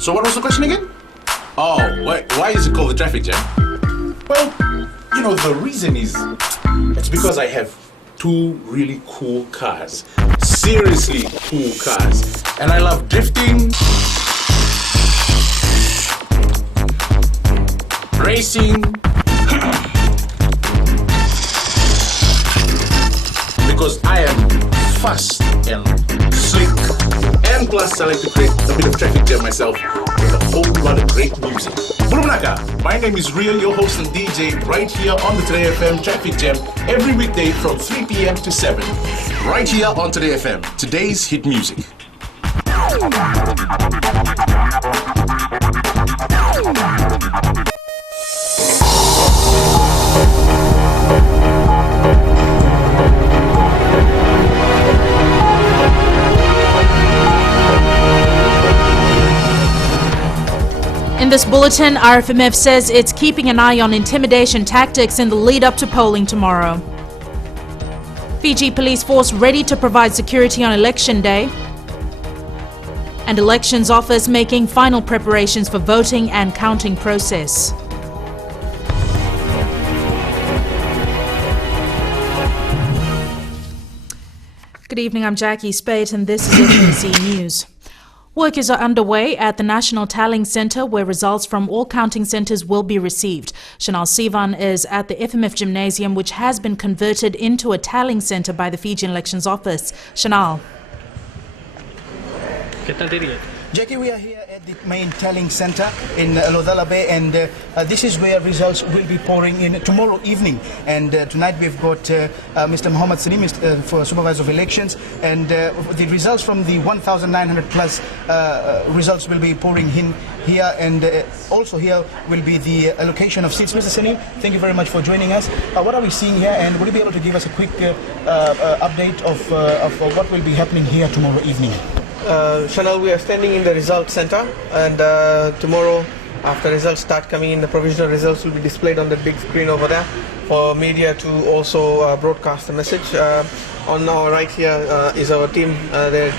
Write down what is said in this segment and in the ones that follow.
So what was the question again? Oh, why is it called the traffic jam? Well, you know, the reason is, it's because I have two really cool cars. Seriously cool cars. And I love drifting, racing, because I am fast and slick, and plus I like to create a bit of traffic jam myself with a whole lot of great music. Bulumnaka, my name is Real, your host and DJ, right here on the Today FM Traffic Jam, every weekday from 3 p.m. to 7, right here on Today FM, today's hit music. In this bulletin, RFMF says it's keeping an eye on intimidation tactics in the lead up to polling tomorrow. Fiji police force ready to provide security on election day. And elections office making final preparations for voting and counting process. Good evening, I'm Jackie Spate and this is FBC News. Work is underway at the National Tallying Centre where results from all counting centres will be received. Chanel Sivan is at the FMF Gymnasium, which has been converted into a tallying centre by the Fijian Elections Office. Chanel. Jackie, we are here at the main tallying centre in Lodala Bay, and this is where results will be pouring in tomorrow evening. And tonight we've got Mr. Muhammad Salim for Supervisor of Elections, and the results from the 1,900 plus results will be pouring in here, and also here will be the allocation of seats. Mr. Salim, thank you very much for joining us. What are we seeing here, and will you be able to give us a quick update of what will be happening here tomorrow evening? Chanel, we are standing in the results center, and tomorrow after results start coming in, the provisional results will be displayed on the big screen over there for media to also broadcast the message. On our right here is our team. They're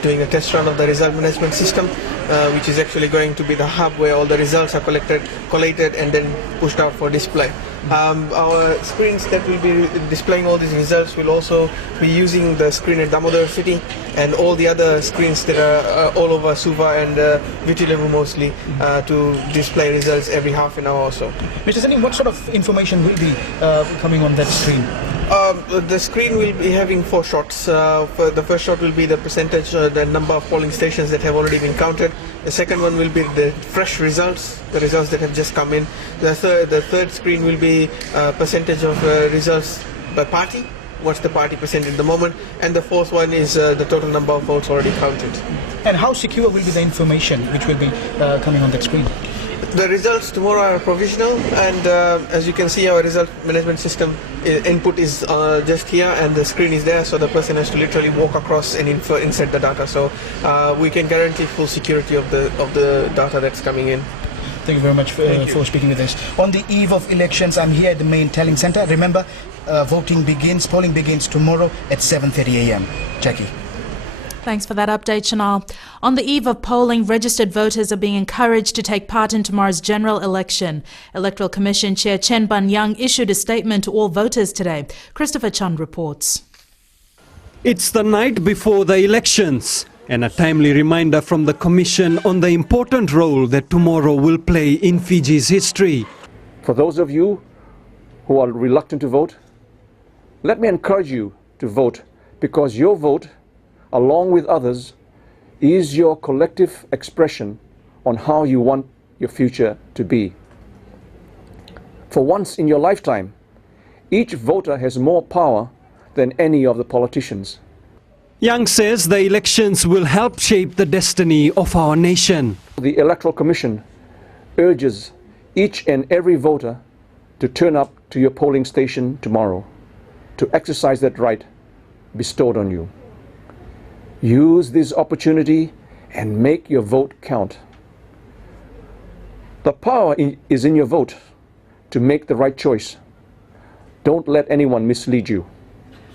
doing a test run of the result management system, which is actually going to be the hub where all the results are collated and then pushed out for display. Our screens that will be displaying all these results will also be using the screen at Damodar City and all the other screens that are all over Suva and Vitilevu mostly to display results every half an hour or so. Mr. Salim, what sort of information will be coming on that screen? The screen will be having 4 shots. The first shot will be the percentage, the number of polling stations that have already been counted. The second one will be the fresh results, the results that have just come in. The third screen will be percentage of results by party. What's the party percent in the moment? And the fourth one is the total number of votes already counted. And how secure will be the information which will be coming on that screen? The results tomorrow are provisional, and as you can see, our result management system input is just here, and the screen is there, so the person has to literally walk across and insert the data. So we can guarantee full security of the data that's coming in. Thank you very much for speaking with us. On the eve of elections, I'm here at the main tallying centre. Remember, polling begins tomorrow at 7:30 a.m. Jackie. Thanks for that update, Chanel. On the eve of polling, registered voters are being encouraged to take part in tomorrow's general election. Electoral Commission Chair Chen Ban-Yang issued a statement to all voters today. Christopher Chand reports. It's the night before the elections, and a timely reminder from the Commission on the important role that tomorrow will play in Fiji's history. For those of you who are reluctant to vote, let me encourage you to vote, because your vote, along with others, is your collective expression on how you want your future to be. For once in your lifetime, each voter has more power than any of the politicians. Yang says the elections will help shape the destiny of our nation. The Electoral Commission urges each and every voter to turn up to your polling station tomorrow to exercise that right bestowed on you. Use this opportunity and make your vote count. The power is in your vote to make the right choice. Don't let anyone mislead you.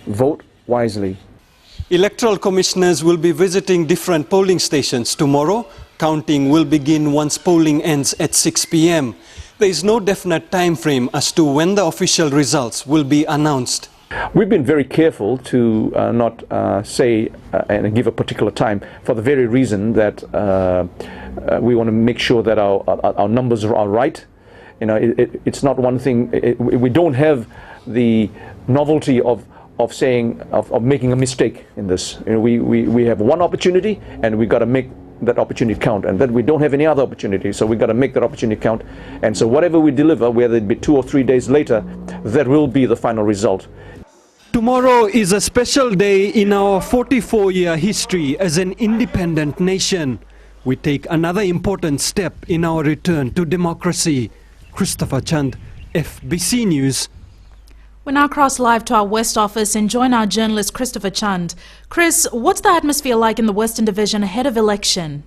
Vote wisely. Electoral commissioners will be visiting different polling stations tomorrow Counting will begin once polling ends at 6 p.m. There is no definite time frame as to when the official results will be announced. We've been very careful to not say and give a particular time for the very reason that we want to make sure that our numbers are right. You know, it's not one thing. We don't have the novelty of making a mistake in this. You know, we have one opportunity and we got to make that opportunity count, and then we don't have any other opportunity, so we got to make that opportunity count. And so whatever we deliver, whether it be 2 or 3 days later, that will be the final result. Tomorrow is a special day in our 44-year history as an independent nation. We take another important step in our return to democracy. Christopher Chand, FBC News. We now cross live to our West office and join our journalist Christopher Chand. Chris, what's the atmosphere like in the Western Division ahead of election?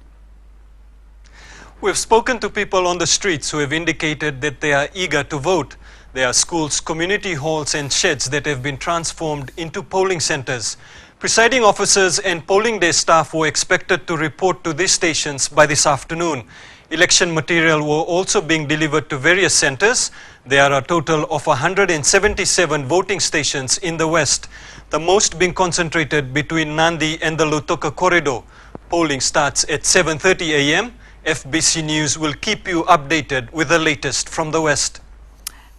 We've spoken to people on the streets who have indicated that they are eager to vote. There are schools, community halls and sheds that have been transformed into polling centres. Presiding officers and polling day staff were expected to report to these stations by this afternoon. Election material were also being delivered to various centres. There are a total of 177 voting stations in the West, the most being concentrated between Nandi and the Lutoka corridor. Polling starts at 7:30 a.m. FBC News will keep you updated with the latest from the West.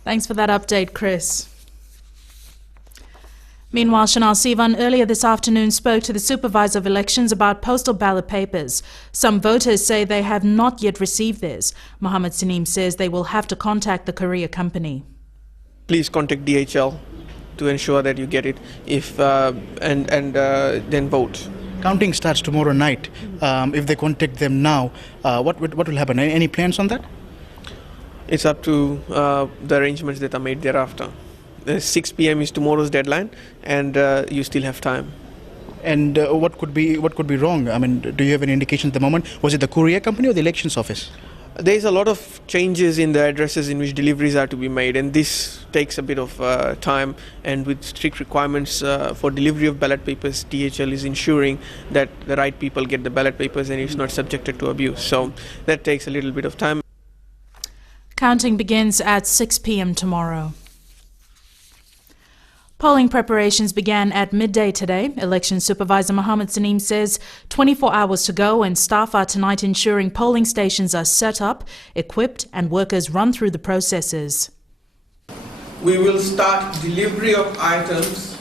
Thanks for that update, Chris. Meanwhile, Chanel Sivan earlier this afternoon spoke to the Supervisor of Elections about postal ballot papers. Some voters say they have not yet received theirs. Mohammed Saneem says they will have to contact the courier company. Please contact DHL to ensure that you get it and then vote. Counting starts tomorrow night. If they contact them now, what will happen? Any plans on that? It's up to the arrangements that are made thereafter. 6 p.m. is tomorrow's deadline, and you still have time. And what could be wrong? I mean, do you have any indication at the moment? Was it the courier company or the elections office? There is a lot of changes in the addresses in which deliveries are to be made, and this takes a bit of time. And with strict requirements for delivery of ballot papers, DHL is ensuring that the right people get the ballot papers and it's not subjected to abuse. So that takes a little bit of time. Counting begins at 6 p.m. tomorrow. Polling preparations began at midday today. Election Supervisor Mohammed Saneem says 24 hours to go and staff are tonight ensuring polling stations are set up, equipped and workers run through the processes. We will start delivery of items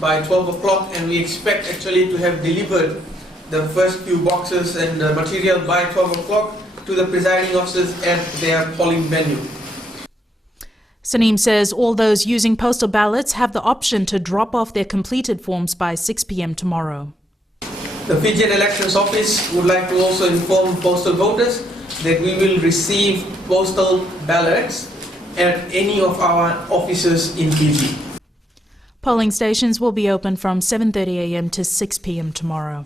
by 12 o'clock and we expect actually to have delivered the first few boxes and material by 12 o'clock to the presiding officers at their polling venue. Saneem says all those using postal ballots have the option to drop off their completed forms by 6 p.m. tomorrow. The Fijian Elections Office would like to also inform postal voters that we will receive postal ballots at any of our offices in Fiji. Polling stations will be open from 7:30 a.m. to 6 p.m. tomorrow.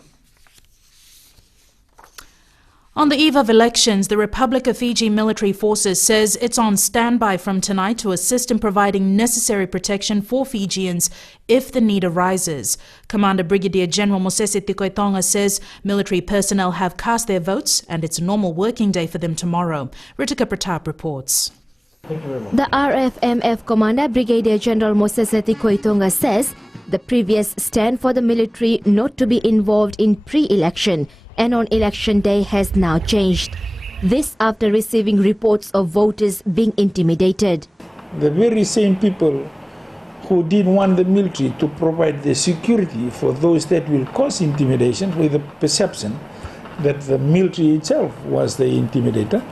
On the eve of elections, the Republic of Fiji Military Forces says it's on standby from tonight to assist in providing necessary protection for Fijians if the need arises. Commander Brigadier General Mosese Tikoitonga says military personnel have cast their votes and it's a normal working day for them tomorrow. Ritika Pratap reports. The RFMF Commander Brigadier General Mosese Tikoitonga says the previous stand for the military not to be involved in pre-election and on election day has now changed. This after receiving reports of voters being intimidated. The very same people who didn't want the military to provide the security for those that will cause intimidation with the perception that the military itself was the intimidator.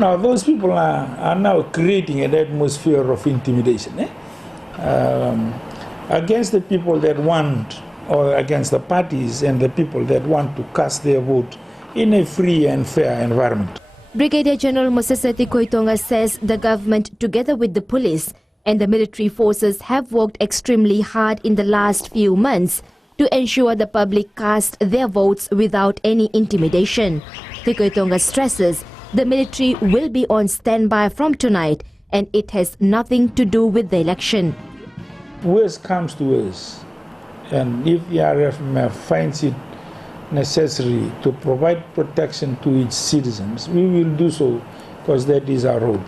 Now those people are now creating an atmosphere of intimidation against the people that want, or against the parties and the people that want to cast their vote in a free and fair environment. Brigadier General Mosese Tikoitonga says the government, together with the police and the military forces, have worked extremely hard in the last few months to ensure the public cast their votes without any intimidation. Tikoitonga stresses the military will be on standby from tonight and it has nothing to do with the election. Worst comes to worst, and if the RFMF finds it necessary to provide protection to its citizens, we will do so, because that is our role.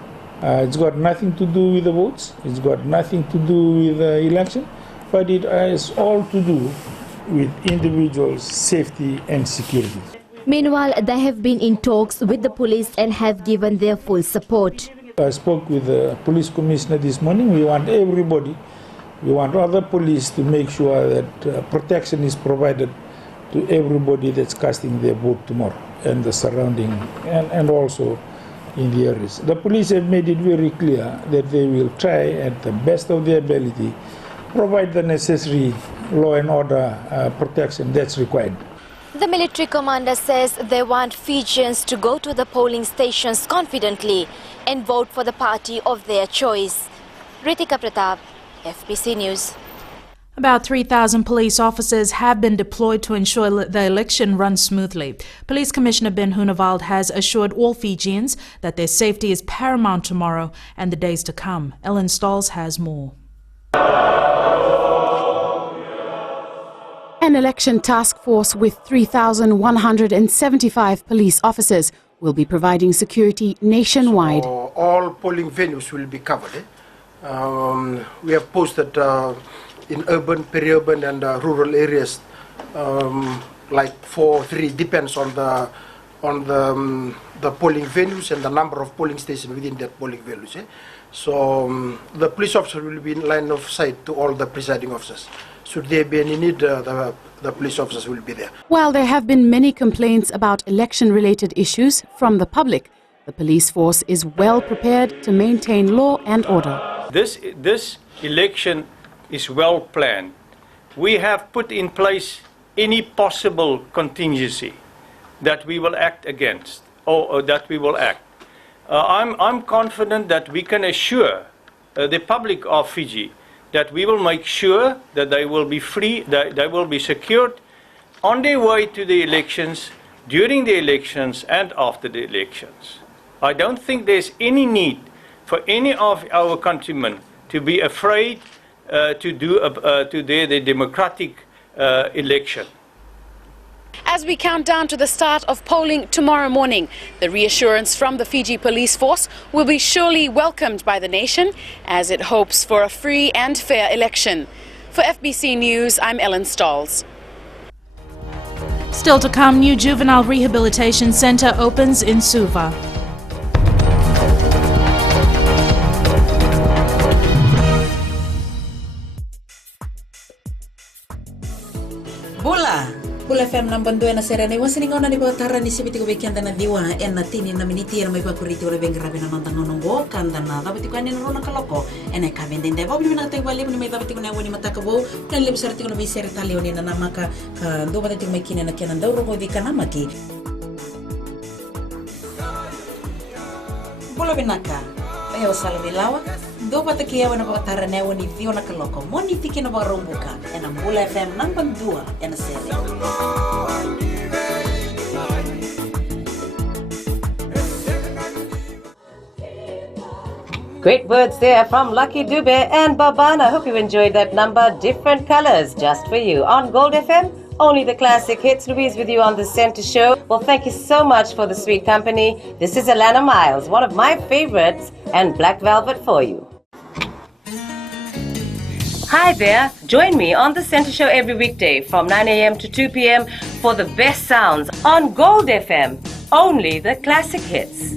It's got nothing to do with the votes, it's got nothing to do with the election, but it has all to do with individuals' safety and security. Meanwhile, they have been in talks with the police and have given their full support. I spoke with the police commissioner this morning. We want everybody, we want other police to make sure that protection is provided to everybody that's casting their vote tomorrow and the surrounding and also in the areas. The police have made it very clear that they will try at the best of their ability provide the necessary law and order protection that's required. The military commander says they want Fijians to go to the polling stations confidently and vote for the party of their choice. Ritika Pratap, FBC News. About 3,000 police officers have been deployed to ensure the election runs smoothly. Police Commissioner Ben Huneveld has assured all Fijians that their safety is paramount tomorrow and the days to come. Ellen Stolz has more. An election task force with 3,175 police officers will be providing security nationwide. So all polling venues will be covered. We have posted in urban, peri-urban and rural areas, like 4 or 3, depends on the polling venues and the number of polling stations within that polling venues. So the police officer will be in line of sight to all the presiding officers. Should there be any need, the police officers will be there. While there have been many complaints about election-related issues from the public, the police force is well prepared to maintain law and order. This election is well planned. We have put in place any possible contingency that we will act against or that we will act. I'm confident that we can assure the public of Fiji that we will make sure that they will be free, that they will be secured on their way to the elections, during the elections and after the elections. I don't think there's any need for any of our countrymen to be afraid to do the democratic election. As we count down to the start of polling tomorrow morning, the reassurance from the Fiji Police Force will be surely welcomed by the nation as it hopes for a free and fair election. For FBC News, I'm Ellen Stolz. Still to come, new juvenile rehabilitation centre opens in Suva. Pula FM number 2 na serane wasiningo na dibatara ni sibiti ko weekend na diwa na tini na miniti na may pakuriti ore bengrabe na nontanonongo kanda na dabati ko ani na kaloko ena kabende ndebo bili na tayo bali ni may dabati ko na wani matakabo kan lib sarti ko na bisere talio ni na namaka do batati ko may kina na kenan daw ro ko di kanamaki Pula binaka ayo salamilawa do bataki ya wana batara na wani dio na kaloko moni tiki na barumbuka ena Pula FM number 2 na serane Great words there from Lucky Dube and Babana. Hope you enjoyed that number. Different colors just for you. On Gold FM, only the classic hits. Louise with you on the Center Show. Well, thank you so much for the sweet company. This is Alana Miles, one of my favorites, and Black Velvet for you. Hi there. Join me on the Center Show every weekday from 9 a.m. to 2 p.m. for the best sounds on Gold FM. Only the classic hits.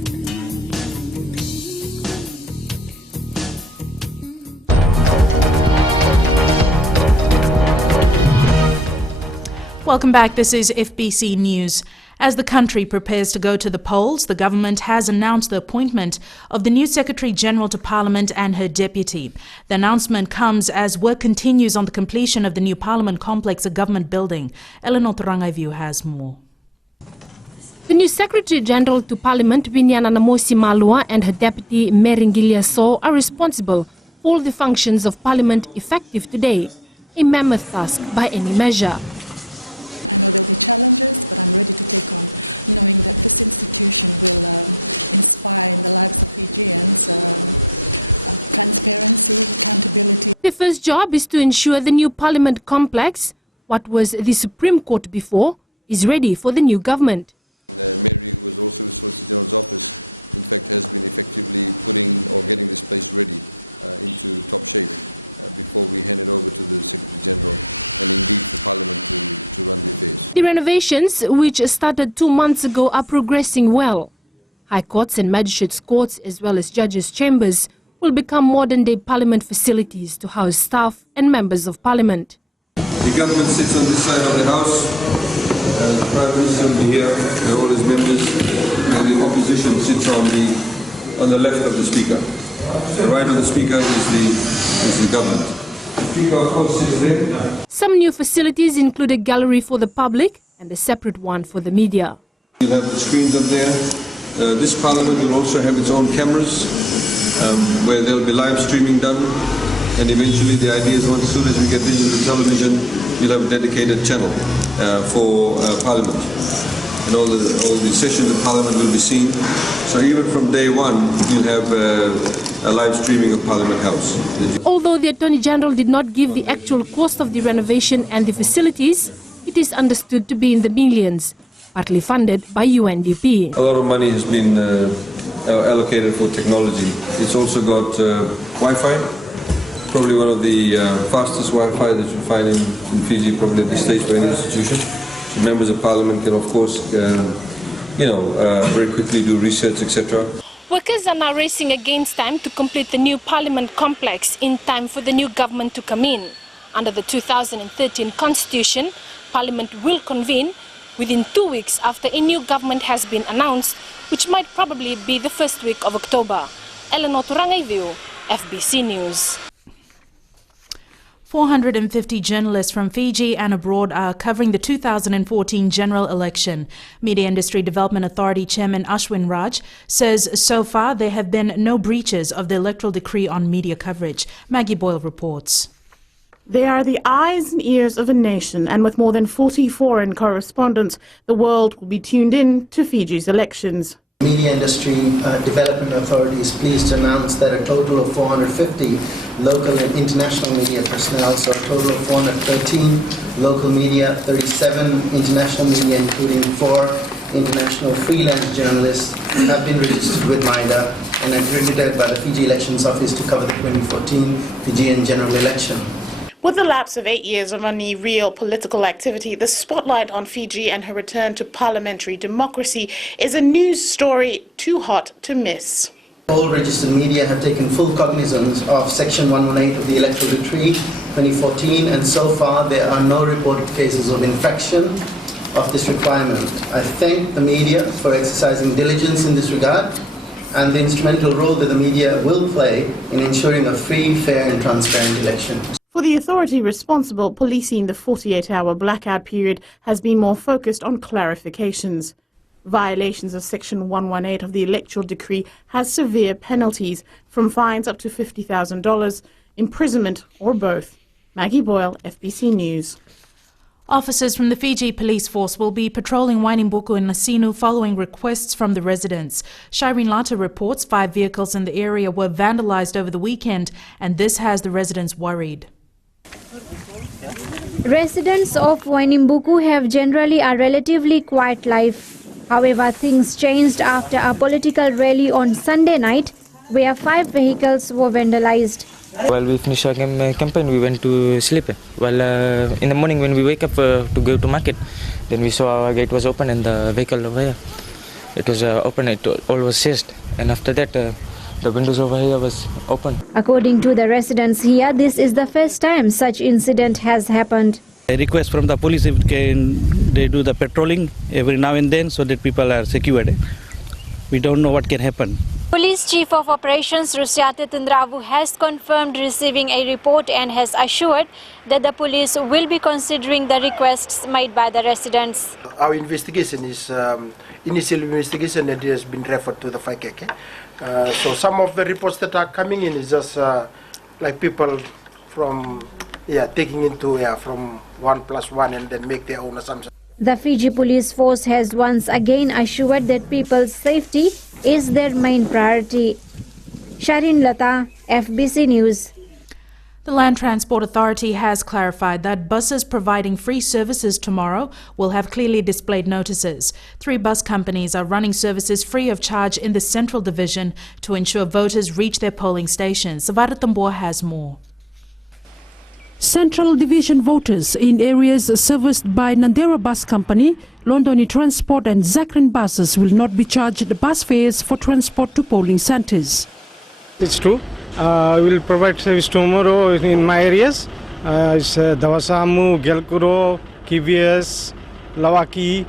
Welcome back. This is FBC News. As the country prepares to go to the polls, the government has announced the appointment of the new Secretary-General to Parliament and her deputy. The announcement comes as work continues on the completion of the new Parliament complex, a government building. Eleanor Turangaivu has more. The new Secretary-General to Parliament, Vinyana Namosi Malua, and her deputy, Meringilia So, are responsible for all the functions of Parliament effective today, a mammoth task by any measure. The first job is to ensure the new Parliament complex, what was the Supreme Court before, is ready for the new government. The renovations, which started 2 months ago, are progressing well. High courts and magistrates' courts, as well as judges' chambers, will become modern-day parliament facilities to house staff and members of parliament. The government sits on this side of the house, the Prime Minister will be here, and all his members, and the opposition sits on the left of the Speaker. The right of the Speaker is the government. The Speaker, of course, sits there. Some new facilities include a gallery for the public and a separate one for the media. You'll have the screens up there. This parliament will also have its own cameras where there will be live streaming done, and eventually the idea is as soon as we get digital television, we'll have a dedicated channel for parliament, and all the sessions of parliament will be seen. So even from day one, you'll have a live streaming of Parliament House. Although the Attorney General did not give the actual cost of the renovation and the facilities, it is understood to be in the millions, partly funded by UNDP. A lot of money has been allocated for technology. It's also got Wi-Fi, probably one of the fastest Wi-Fi that you find in Fiji, probably at this stage for any institution. So members of Parliament can, of course, very quickly do research, etc. Workers are now racing against time to complete the new Parliament complex in time for the new government to come in. Under the 2013 Constitution, Parliament will convene within 2 weeks after a new government has been announced, which might probably be the first week of October. Eleanor Turangaiviu, FBC News. 450 journalists from Fiji and abroad are covering the 2014 general election. Media Industry Development Authority Chairman Ashwin Raj says so far there have been no breaches of the electoral decree on media coverage. Maggie Boyle reports. They are the eyes and ears of a nation, and with more than 40 foreign correspondents, the world will be tuned in to Fiji's elections. Media Industry Development Authority is pleased to announce that a total of 450 local and international media personnel, so a total of 413 local media, 37 international media, including 4 international freelance journalists, have been registered with MIDA and accredited by the Fiji Elections Office to cover the 2014 Fijian general election. With the lapse of 8 years of any real political activity, the spotlight on Fiji and her return to parliamentary democracy is a news story too hot to miss. All registered media have taken full cognizance of Section 118 of the Electoral Decree 2014, and so far there are no reported cases of infraction of this requirement. I thank the media for exercising diligence in this regard and the instrumental role that the media will play in ensuring a free, fair and transparent election. For the authority responsible, policing the 48-hour blackout period has been more focused on clarifications. Violations of Section 118 of the Electoral Decree has severe penalties, from fines up to $50,000, imprisonment or both. Maggie Boyle, FBC News. Officers from the Fiji Police Force will be patrolling Wainembuku and Nasinu following requests from the residents. Shireen Lata reports 5 vehicles in the area were vandalized over the weekend, and this has the residents worried. Residents of Wainembuku have generally a relatively quiet life. However, things changed after a political rally on Sunday night, where 5 vehicles were vandalized. While we finished our campaign, we went to sleep. Well, in the morning when we wake up to go to market, then we saw our gate was open and the vehicle over here, it was open, it all was seized. And after that, the windows over here was open. According to the residents here, this is the first time such incident has happened. A request from the police if they do the patrolling every now and then so that people are secured. We don't know what can happen. Police Chief of Operations Rusiate Tundravu has confirmed receiving a report and has assured that the police will be considering the requests made by the residents. Our investigation is initial investigation, and it has been referred to the FICAC. So some of the reports that are coming in is just like people from taking into from 1+1 and then make their own assumptions. The Fiji Police Force has once again assured that people's safety is their main priority. Shireen Lata, FBC News. The Land Transport Authority has clarified that buses providing free services tomorrow will have clearly displayed notices. 3 bus companies are running services free of charge in the Central Division to ensure voters reach their polling stations. Savara Tambua has more. Central Division voters in areas serviced by Nandera Bus Company, Londoni Transport and Zakrin buses will not be charged bus fares for transport to polling centres. It's true. We will provide service tomorrow in my areas. It's Dawasamu, Gelkuro, Kivias, Lawaki,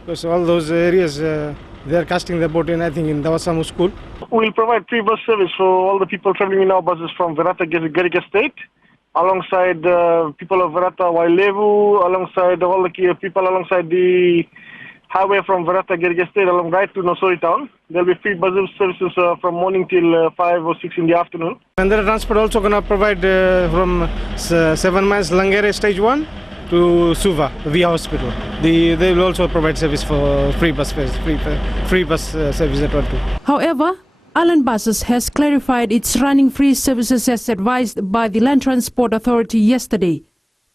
because all those areas they are casting their vote in, I think, in Dawasamu school. We will provide free bus service for all the people travelling in our buses from Verata Gariga State, alongside people of Verata Wailevu, alongside all the people alongside the highway from Verata Gariga State along right to Nosori town. There will be free bus services from morning till 5 or 6 in the afternoon. And the transport also going to provide from 7 miles Langere stage 1 to Suva via hospital. They will also provide service for free bus fares, free bus service at one too. However, Alan Buses has clarified its running free services as advised by the Land Transport Authority yesterday.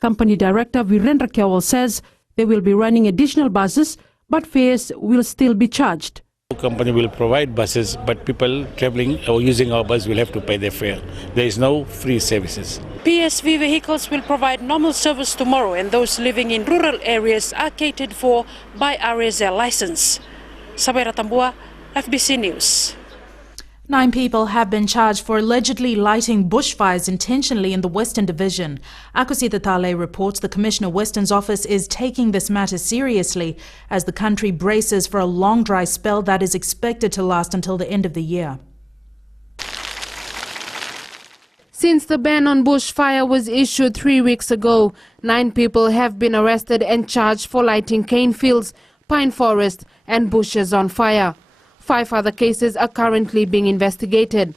Company Director Virendra Kewal says they will be running additional buses, but fares will still be charged. The company will provide buses, but people travelling or using our bus will have to pay their fare. There is no free services. PSV vehicles will provide normal service tomorrow, and those living in rural areas are catered for by RSL license. Sabera Tambua, FBC News. 9 people have been charged for allegedly lighting bushfires intentionally in the Western Division. Akusita Tale reports the Commissioner Western's office is taking this matter seriously as the country braces for a long dry spell that is expected to last until the end of the year. Since the ban on bushfire was issued 3 weeks ago, 9 people have been arrested and charged for lighting cane fields, pine forest and bushes on fire. 5 other cases are currently being investigated.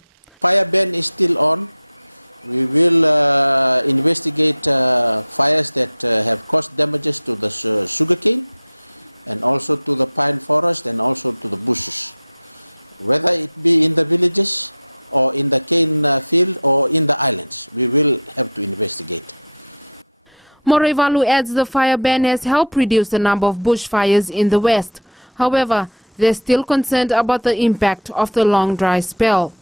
Morevalu adds the fire ban has helped reduce the number of bushfires in the West. However, they're still concerned about the impact of the long dry spell.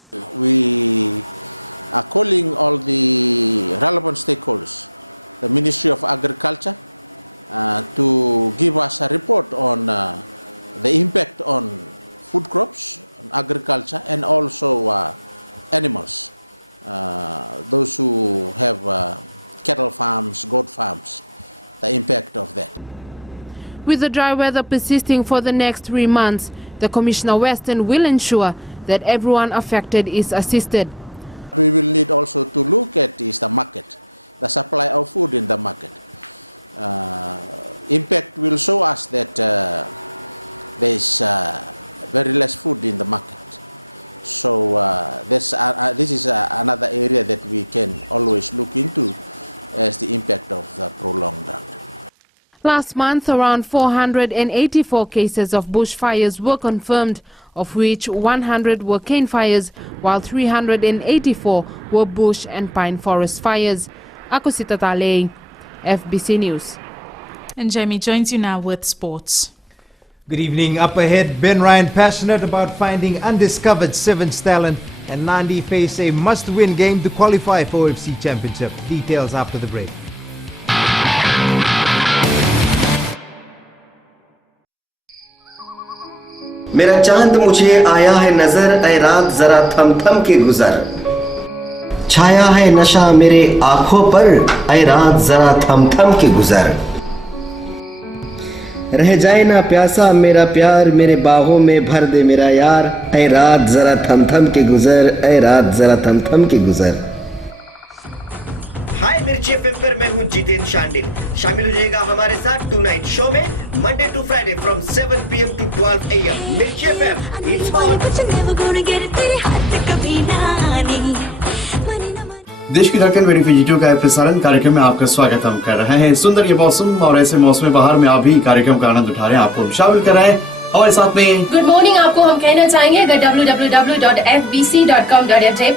With the dry weather persisting for the next 3 months, the Commissioner Western will ensure that everyone affected is assisted. Last month, around 484 cases of bushfires were confirmed, of which 100 were cane fires, while 384 were bush and pine forest fires. Akusita Tale, FBC News. And Jamie joins you now with sports. Good evening. Up ahead, Ben Ryan passionate about finding undiscovered Sevens talent, and Nandi face a must-win game to qualify for OFC Championship. Details after the break. मेरा चांद मुझे आया है नजर, ऐ रात जरा थम थम के गुजर। छाया है नशा मेरे आंखों पर, ऐ रात जरा थम थम के गुजर। रह जाए ना प्यासा मेरा प्यार, मेरे बाहों में भर दे मेरा यार, ऐ रात जरा थम थम के गुजर, ऐ रात जरा थम थम के गुजर। हाय मिर्ची एफएम पर मैं हूं जितेन शांडिल। शामिल हो जाएगा हमारे साथ टुनाइट शो में Monday to Friday from 7 PM to 12 AM। Mirchi FM it's देश की धड़कन रेडियो फीजी का प्रसारण कार्यक्रम में आपका स्वागत हम कर रहे हैं। सुंदर ये मौसम और ऐसे मौसम बहार में आप भी कार्यक्रम का आनंद उठा रहे हैं, आपको शामिल कर रहे हैं हमारे साथ में। गुड मॉर्निंग आपको हम कहना चाहेंगे, अगर www.fbc.com.fj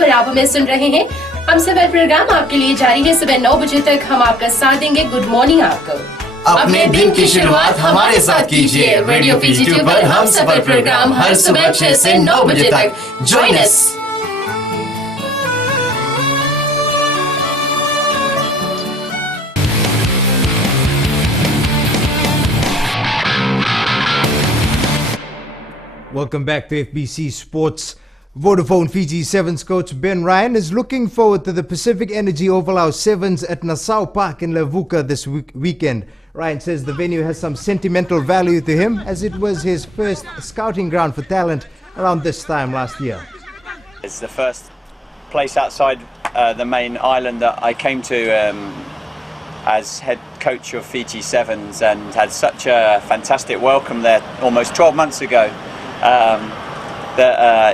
पर आप हमें सुन रहे हैं हम सफर प्रोग्राम आपके लिए जारी है। सुबह 9 बजे तक हम आपका साथ देंगे। गुड मॉर्निंग आपको। अपने दिन की शुरुआत हमारे साथ कीजिए। रेडियो पीजीटी पर हम सफर प्रोग्राम हर सुबह 6 से 9 बजे तक। Join us. Welcome back to FBC Sports. Vodafone Fiji Sevens coach Ben Ryan is looking forward to the Pacific Energy Oval House Sevens at Nassau Park in Levuka this weekend. Ryan says the venue has some sentimental value to him as it was his first scouting ground for talent around this time last year. It's the first place outside the main island that I came to as head coach of Fiji Sevens, and had such a fantastic welcome there almost 12 months ago.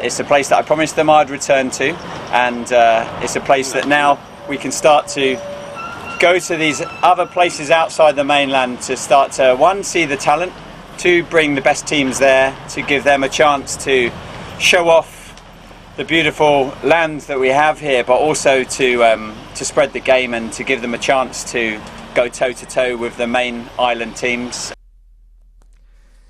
It's a place that I promised them I'd return to, and it's a place that now we can start to go to these other places outside the mainland to start to, one, see the talent, two, bring the best teams there to give them a chance to show off the beautiful land that we have here, but also to spread the game and to give them a chance to go toe-to-toe with the main island teams.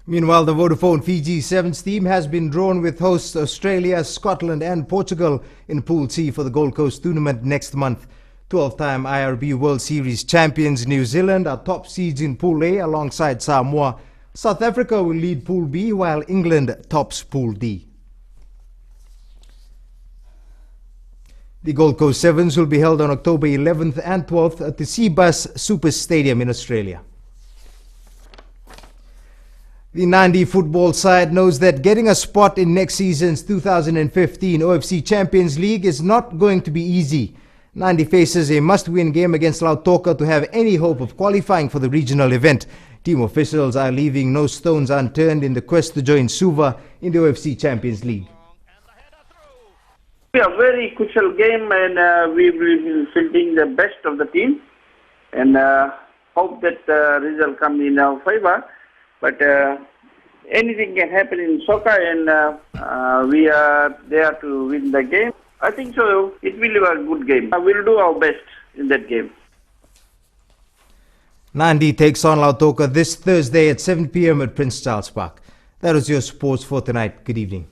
Meanwhile, the Vodafone Fiji Sevens team has been drawn with hosts Australia, Scotland and Portugal in Pool C for the Gold Coast tournament next month. 12-time IRB World Series champions New Zealand are top seeds in Pool A alongside Samoa. South Africa will lead Pool B while England tops Pool D. The Gold Coast Sevens will be held on October 11th and 12th at the Seabus Super Stadium in Australia. The Nandi football side knows that getting a spot in next season's 2015 OFC Champions League is not going to be easy. Nandi faces a must-win game against Lautoka to have any hope of qualifying for the regional event. Team officials are leaving no stones unturned in the quest to join Suva in the OFC Champions League. A very crucial game, and we will be fielding the best of the team, and hope that the result comes in our favor. But anything can happen in soccer, and we are there to win the game. I think so. It will be a good game. We'll do our best in that game. Nandi takes on Lautoka this Thursday at 7 p.m. at Prince Charles Park. That was your sports for tonight. Good evening.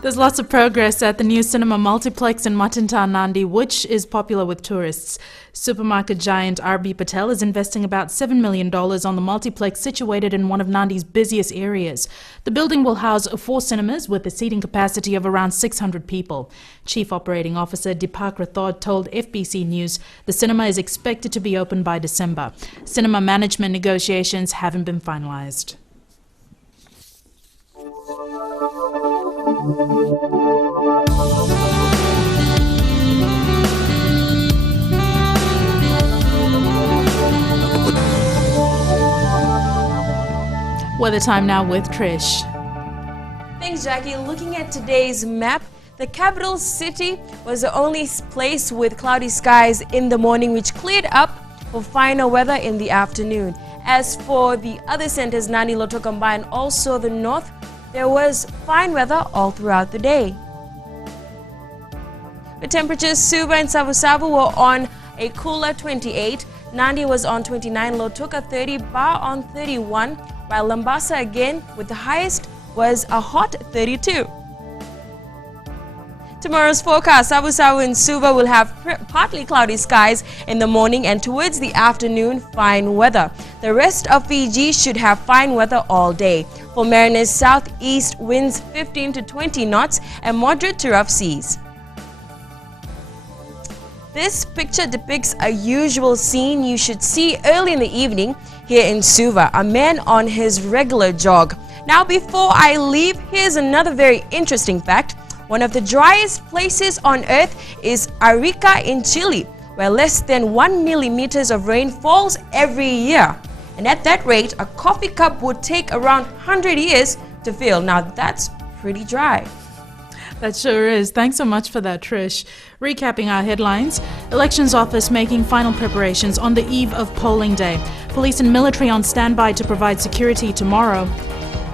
There's lots of progress at the new cinema multiplex in Matinta, Nandi, which is popular with tourists. Supermarket giant RB Patel is investing about $7 million on the multiplex situated in one of Nandi's busiest areas. The building will house 4 cinemas with a seating capacity of around 600 people. Chief Operating Officer Deepak Rathod told FBC News the cinema is expected to be open by December. Cinema management negotiations haven't been finalized. Weather time now with Trish. Thanks, Jackie. Looking at today's map, the capital city was the only place with cloudy skies in the morning, which cleared up for finer weather in the afternoon. As for the other centers, Nandi, Lautoka and also the north, there was fine weather all throughout the day. The temperatures, Suva and Savu were on a cooler 28, Nandi was on 29, Lautoka 30, Ba on 31, while Lambasa again with the highest was a hot 32. Tomorrow's forecast, Savu and Suva will have partly cloudy skies in the morning and towards the afternoon, fine weather. The rest of Fiji should have fine weather all day. For Mariners, southeast winds 15 to 20 knots and moderate to rough seas. This picture depicts a usual scene you should see early in the evening here in Suva, a man on his regular jog. Now, before I leave, here's another very interesting fact. One of the driest places on earth is Arica in Chile, where less than 1 millimeters of rain falls every year. And at that rate, a coffee cup would take around 100 years to fill. Now, that's pretty dry. That sure is. Thanks so much for that, Trish. Recapping our headlines, Elections Office making final preparations on the eve of polling day. Police and military on standby to provide security tomorrow.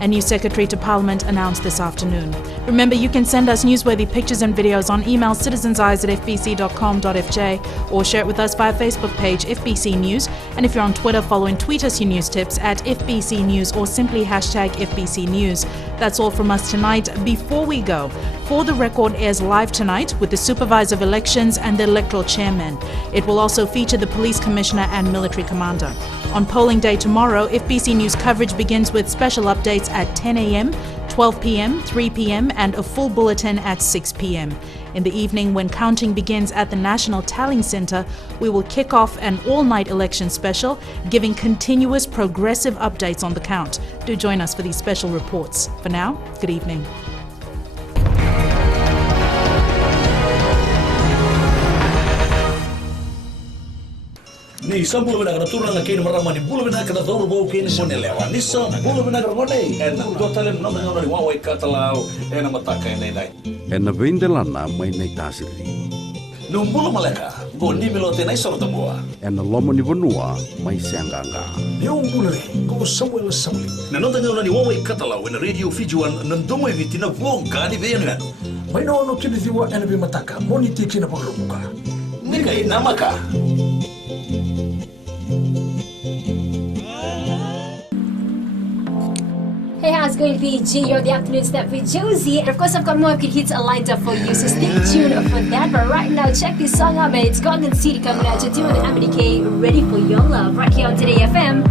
A new Secretary to Parliament announced this afternoon. Remember, you can send us newsworthy pictures and videos on email citizenseyes@fbc.com.fj or share it with us via Facebook page FBC News. And if you're on Twitter, follow and tweet us your news tips at FBC News or simply hashtag FBC News. That's all from us tonight. Before we go, For the Record airs live tonight with the Supervisor of Elections and the Electoral Chairman. It will also feature the Police Commissioner and Military Commander. On polling day tomorrow, FBC News coverage begins with special updates at 10 a.m., 12 p.m., 3 p.m. and a full bulletin at 6 p.m. In the evening, when counting begins at the National Tallying Centre, we will kick off an all-night election special, giving continuous progressive updates on the count. Do join us for these special reports. For now, good evening. Ni sa bulu bina kana turna kini marama ni bulu bina kana dor bo kini mone lewa ni sa bulu bina kana mone na do tale no no ni wa katalau na mataka nei dai na vindelana mai nei tasiri no bulu maleka go ni milote nei sorta boa na lomo ni bonua mai sanganga ni bulu ko Samuel Samli na no tanga ni wa katalau na radio Fiji wan na domo vitina vonga ni vena mai no kini diwa na bi mataka moni tiki na pagruka ni kai namaka. Hey, how's it going, Fiji? You're the afternoon step with Josie. And of course, I've got more good hits lined up for you, so stay tuned for that. But right now, check this song out, man. It's Golden City coming at you, doing the MDK, Ready for Your Love, right here on Today FM.